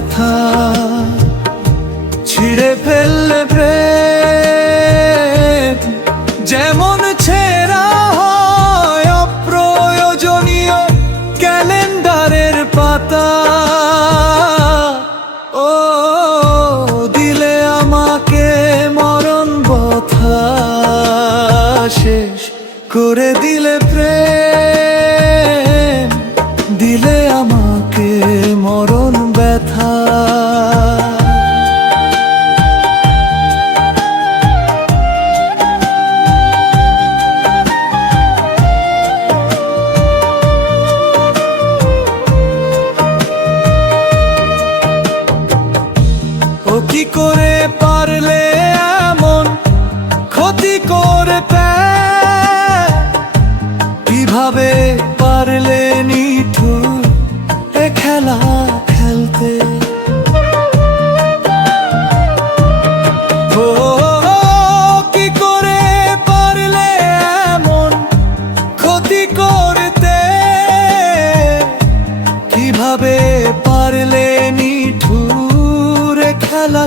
ব্যথা ছিঁড়ে ফেললে প্রেম যেমন ছেঁড়া হয় অপ্রয়োজনীয় ক্যালেন্ডারের পাতা। ও, দিলে আমাকে মরণ বথা শেষ করে দিলে প্রেম। কীভাবে পারলে নিঠুর এ খেলা খেলতে। কি করে ক্ষতি করতে? কীভাবে খেলা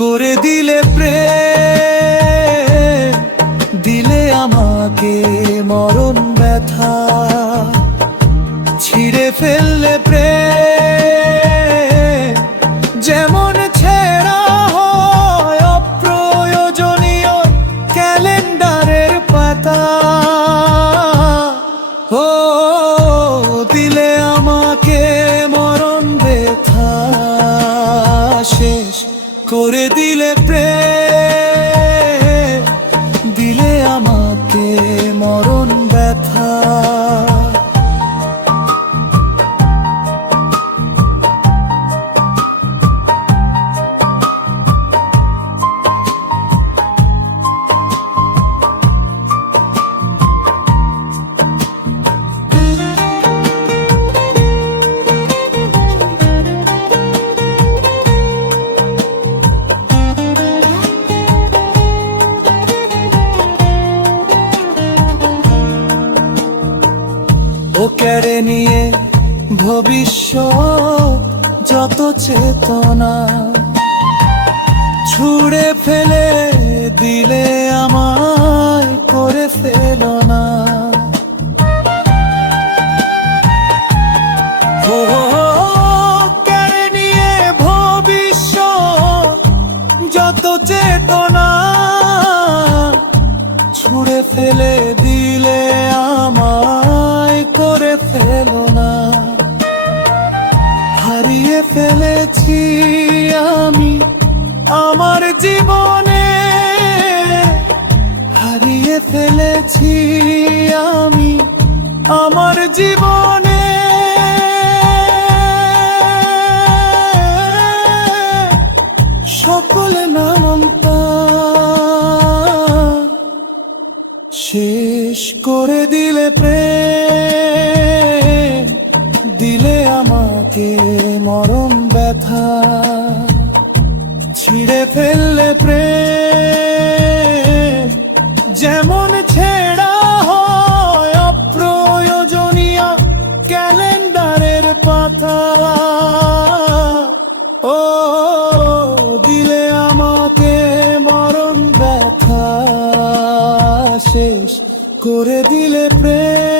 করে দিলে প্রেম, দিলে আমাকে মরণ ব্যথা। ছিঁড়ে ফেললে প্রেম, যেমন ছেঁড়া হয় অপ্রয়োজনীয় ক্যালেন্ডারের পাতা। ও, দিলে আমাকে মরণ ব্যথা। শেষ করে দিলে প্রেম। ও কেড়ে নিয়ে ভবিষ্যৎ যত চেতনা ছুড়ে ফেলে জীবনে হারিয়ে ফেলেছি আমি আমার জীবনে। সকল নামতা শেষ করে দিলে প্রেম, দিলে আমাকে মরণ ব্যথা। ছিঁড়ে ফেললে প্রেম। যেমন ছেড়া হয় অপ্রয়োজনীয় ক্যালেন্ডারের পাতা। ও, দিলে আমাকে মরণ ব্যথা শেষ করে দিলে প্রেম।